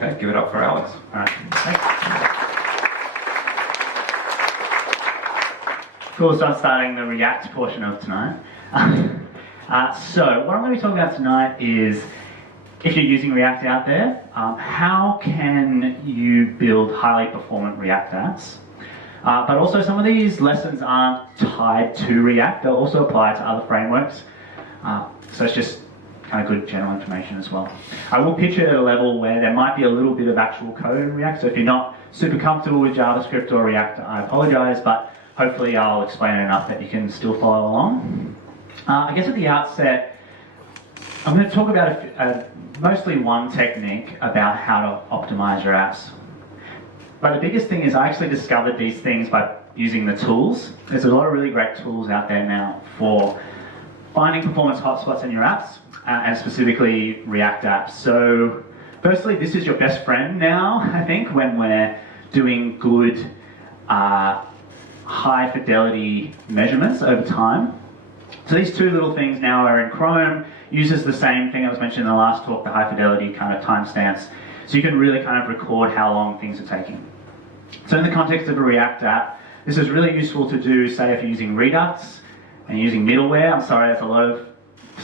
Okay, give it up for Alex. All right. Thanks. Cool, so I'm starting the React portion of tonight. So what I'm going to be talking about tonight is, if you're using React out there, how can you build highly performant React apps? But also some of these lessons aren't tied to React, they'll also apply to other frameworks. So it's just kind of good general information as well. I will pitch it at a level where there might be a little bit of actual code in React, so if you're not super comfortable with JavaScript or React, I apologize, but hopefully I'll explain it enough that you can still follow along. I guess at the outset, I'm going to talk about mostly one technique about how to optimize your apps. But the biggest thing is I actually discovered these things by using the tools. There's a lot of really great tools out there now for finding performance hotspots in your apps, and specifically React apps. So firstly, this is your best friend now, I think, when we're doing good high fidelity measurements over time. So these two little things now are in Chrome, uses the same thing I was mentioning in the last talk, the high fidelity kind of timestamps. So you can really kind of record how long things are taking. So in the context of a React app, this is really useful to do, say, if you're using Redux and you're using middleware. I'm sorry, there's a lot of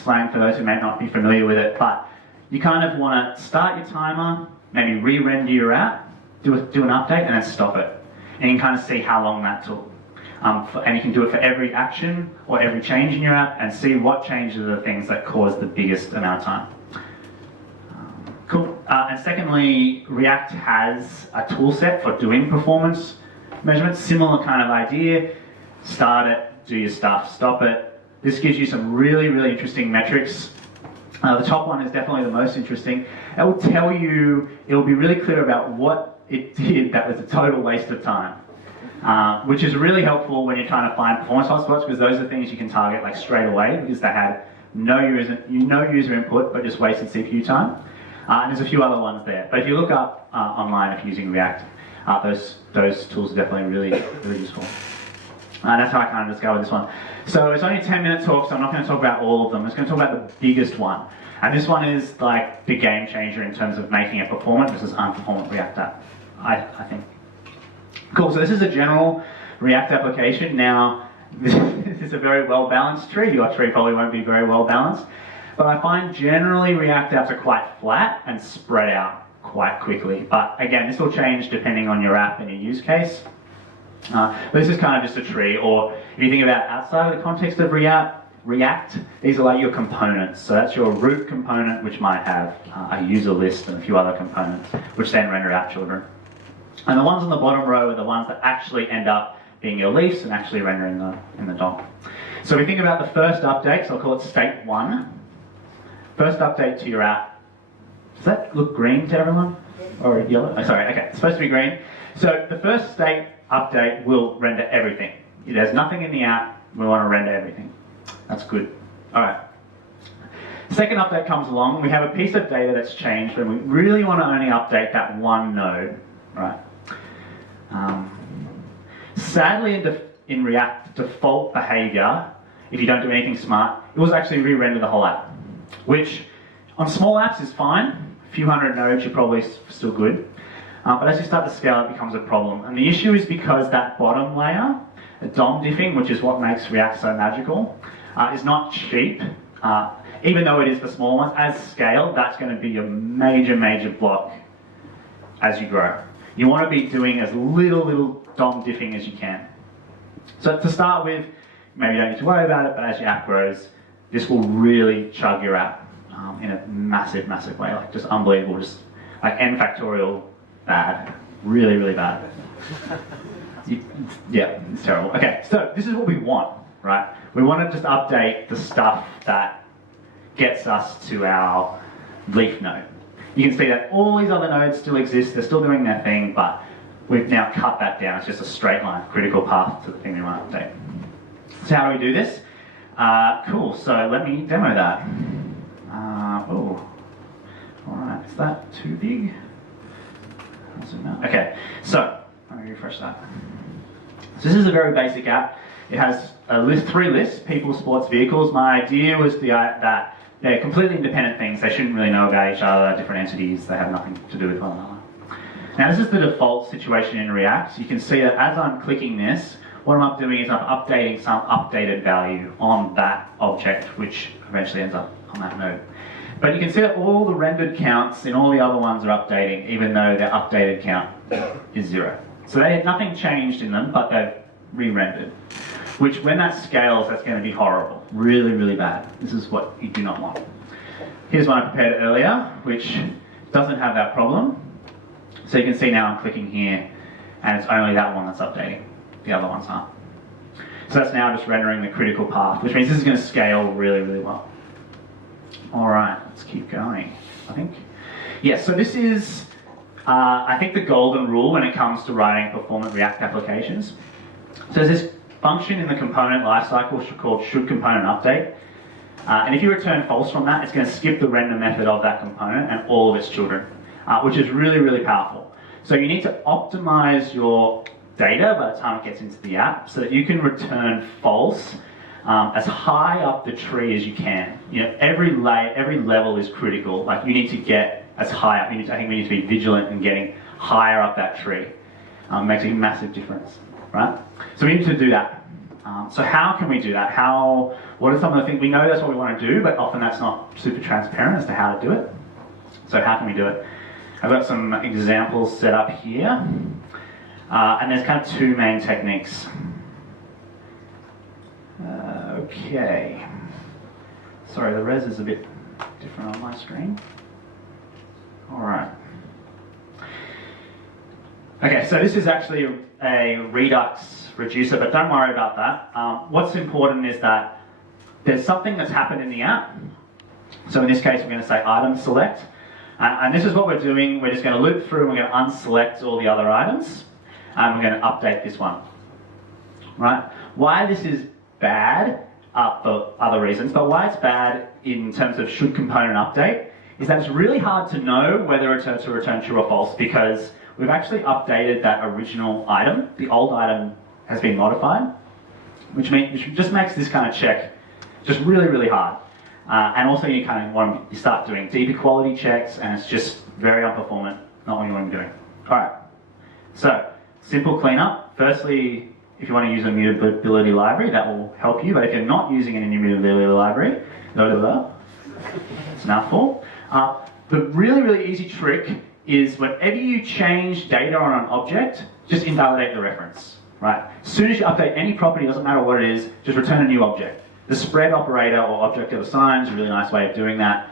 slang for those who may not be familiar with it, but you kind of want to start your timer, maybe re-render your app, do an update, and then stop it. And you can kind of see how long that took. And you can do it for every action or every change in your app and see what changes are the things that cause the biggest amount of time. Cool. And secondly, React has a tool set for doing performance measurements. Similar kind of idea. Start it, do your stuff, stop it. This gives you some really, really interesting metrics. The top one is definitely the most interesting. It will tell you, it will be really clear about what it did that was a total waste of time. Which is really helpful when you're trying to find performance hotspots, because those are things you can target like straight away because they had no user input but just wasted CPU time. And there's a few other ones there. But if you look up online if you're using React, those tools are definitely really, really useful. And that's how I kind of discovered this one. So it's only a 10-minute talk, so I'm not going to talk about all of them. I'm just going to talk about the biggest one. And this one is like the game changer in terms of making a performant versus unperformant React app, I think. Cool, so this is a general React application. Now, this is a very well-balanced tree. Your tree probably won't be very well-balanced. But I find generally React apps are quite flat and spread out quite quickly. But again, this will change depending on your app and your use case. But this is kind of just a tree, or if you think about outside of the context of React, these are like your components. So that's your root component, which might have a user list and a few other components, which then render out children. And the ones on the bottom row are the ones that actually end up being your leafs and actually rendering in the DOM. So we think about the first update, so I'll call it state 1. First update to your app. Does that look green to everyone? Or yellow? Oh, sorry, okay, it's supposed to be green. So the first state update will render everything. If there's nothing in the app, we want to render everything. That's good. All right. Second update comes along, we have a piece of data that's changed and we really want to only update that one node, right? Sadly, in React, default behavior, if you don't do anything smart, it will actually re-render the whole app, which on small apps is fine. A few hundred nodes, you're probably still good. But as you start to scale, it becomes a problem. And the issue is because that bottom layer, the DOM diffing, which is what makes React so magical, is not cheap. Even though it is the small ones, as scale, that's going to be a major, major block as you grow. You want to be doing as little DOM diffing as you can. So to start with, maybe you don't need to worry about it, but as your app grows, this will really chug your app in a massive, massive way, like just unbelievable, just like n factorial bad, really, really bad. Yeah, it's terrible. Okay, so this is what we want, right? We want to just update the stuff that gets us to our leaf node. You can see that all these other nodes still exist, they're still doing their thing, but we've now cut that down. It's just a straight line, critical path to the thing we want to update. So how do we do this? Cool, so let me demo that. Oh, all right, is that too big? Okay, so let me refresh that. So this is a very basic app. It has 3 lists, people, sports, vehicles. My idea was that they're completely independent things. They shouldn't really know about each other, different entities. They have nothing to do with one another. Now this is the default situation in React. You can see that as I'm clicking this, what I'm doing is I'm updating some updated value on that object, which eventually ends up on that node. But you can see that all the rendered counts in all the other ones are updating, even though their updated count is 0. So they had nothing changed in them, but they've re-rendered. Which, when that scales, that's going to be horrible. Really, really bad. This is what you do not want. Here's one I prepared earlier, which doesn't have that problem. So you can see now I'm clicking here, and it's only that one that's updating. The other ones aren't. So that's now just rendering the critical path, which means this is going to scale really, really well. All right, let's keep going, I think. Yeah, so this is, I think, the golden rule when it comes to writing performant React applications. So there's this function in the component lifecycle called should_component_update. And if you return false from that, it's going to skip the render method of that component and all of its children, which is really, really powerful. So you need to optimize your data by the time it gets into the app so that you can return false as high up the tree as you can. You know, every level is critical. Like, you need to get as high up. I think we need to be vigilant in getting higher up that tree. Makes a massive difference, right? So we need to do that. So how can we do that? What are some of the things? We know that's what we want to do, but often that's not super transparent as to how to do it. So how can we do it? I've got some examples set up here. And there's kind of two main techniques. Okay. Sorry, the res is a bit different on my screen. All right. Okay, so this is actually a Redux reducer, but don't worry about that. What's important is that there's something that's happened in the app. So in this case, we're going to say item select. And this is what we're doing. We're just going to loop through and we're going to unselect all the other items. And we're going to update this one. Right? Why this is bad, for other reasons, but why it's bad in terms of should component update is that it's really hard to know whether to return true or false, because we've actually updated that original item. The old item has been modified, which just makes this kind of check just really, really hard. And also you kind of you start doing deep equality checks, and it's just very unperformant, not what you want to be doing. All right, so simple cleanup. Firstly, if you want to use a mutability library, that will help you. But if you're not using an immutability library, it's a mouthful. The really, really easy trick is whenever you change data on an object, just invalidate the reference. Right? As soon as you update any property, doesn't matter what it is, just return a new object. The spread operator or object of assign is a really nice way of doing that.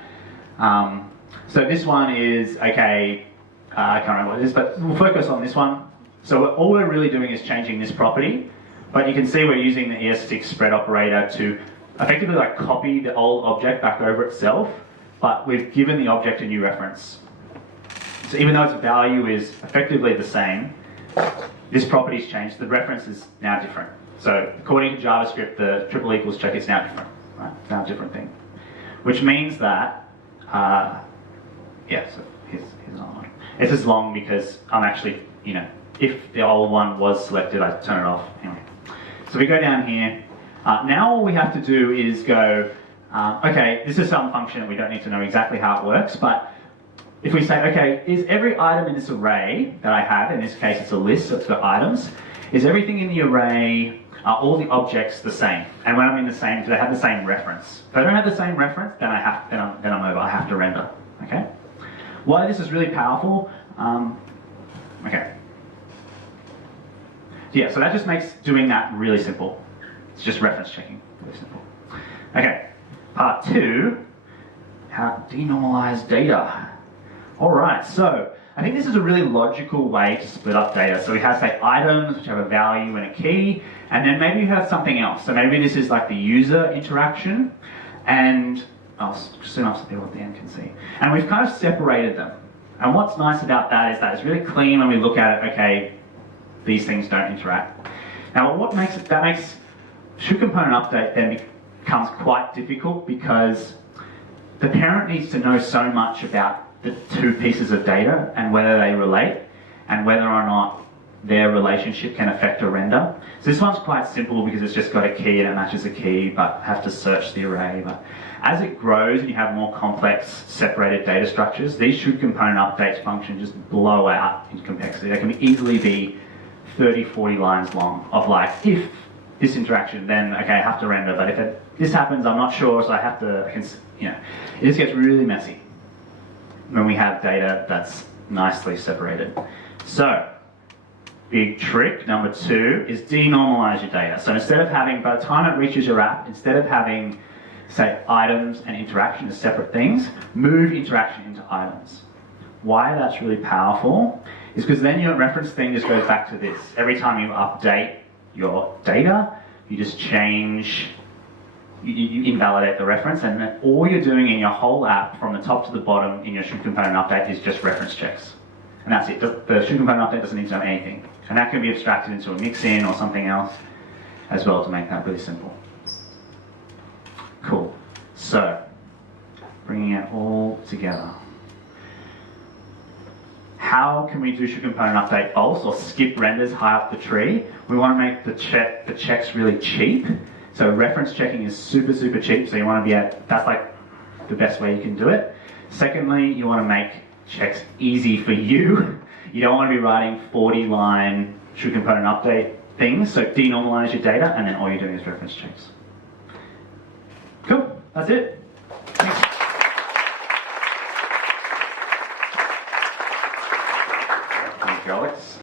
So this one is, okay, I can't remember what it is, but we'll focus on this one. So all we're really doing is changing this property, but you can see we're using the ES6 spread operator to effectively like copy the old object back over itself, but we've given the object a new reference. So even though its value is effectively the same, this property's changed, the reference is now different. So according to JavaScript, the triple equals check is now different, right? It's now a different thing. Which means that, yeah, so here's another one. It's as long because I'm actually, you know, if the old one was selected, I turn it off. Anyway. So we go down here. Now all we have to do is go, okay, this is some function that we don't need to know exactly how it works, but if we say, okay, is every item in this array that I have, in this case it's a list, so it's got items, is everything in the array, all the objects the same? And when I'm in the same, do they have the same reference? If I don't have the same reference, then I'm over, I have to render, okay? Why this is really powerful, okay. Yeah, so that just makes doing that really simple. It's just reference checking, really simple. Okay, part 2, how to denormalize data. All right, so I think this is a really logical way to split up data. So we have, say, items, which have a value and a key, and then maybe you have something else. So maybe this is like the user interaction, and I'll zoom up so people at the end can see. And we've kind of separated them. And what's nice about that is that it's really clean when we look at it, okay, these things don't interact. Now, what makes it, that makes should component update then becomes quite difficult, because the parent needs to know so much about the two pieces of data and whether they relate and whether or not their relationship can affect a render. So this one's quite simple because it's just got a key and it matches a key, but have to search the array. But as it grows and you have more complex separated data structures, these should component updates function just blow out in complexity. They can easily be 30, 40 lines long of like, if this interaction, then okay, I have to render, but if this happens, I'm not sure, so I have to, it just gets really messy when we have data that's nicely separated. So, big trick number 2 is denormalize your data. So instead of having, by the time it reaches your app, instead of having, say, items and interaction as separate things, move interaction into items. Why that's really powerful is because then your reference thing just goes back to this. Every time you update your data, you just change, you invalidate the reference, and then all you're doing in your whole app from the top to the bottom in your should component update is just reference checks. And that's it. The should component update doesn't need to know anything. And that can be abstracted into a mix-in or something else as well to make that really simple. Cool. So, bringing it all together. How can we do should component update false or skip renders high up the tree? We want to make the checks really cheap. So reference checking is super, super cheap. So you want to be that's like the best way you can do it. Secondly, you want to make checks easy for you. You don't want to be writing 40-line should component update things. So denormalize your data, and then all you're doing is reference checks. Cool. That's it.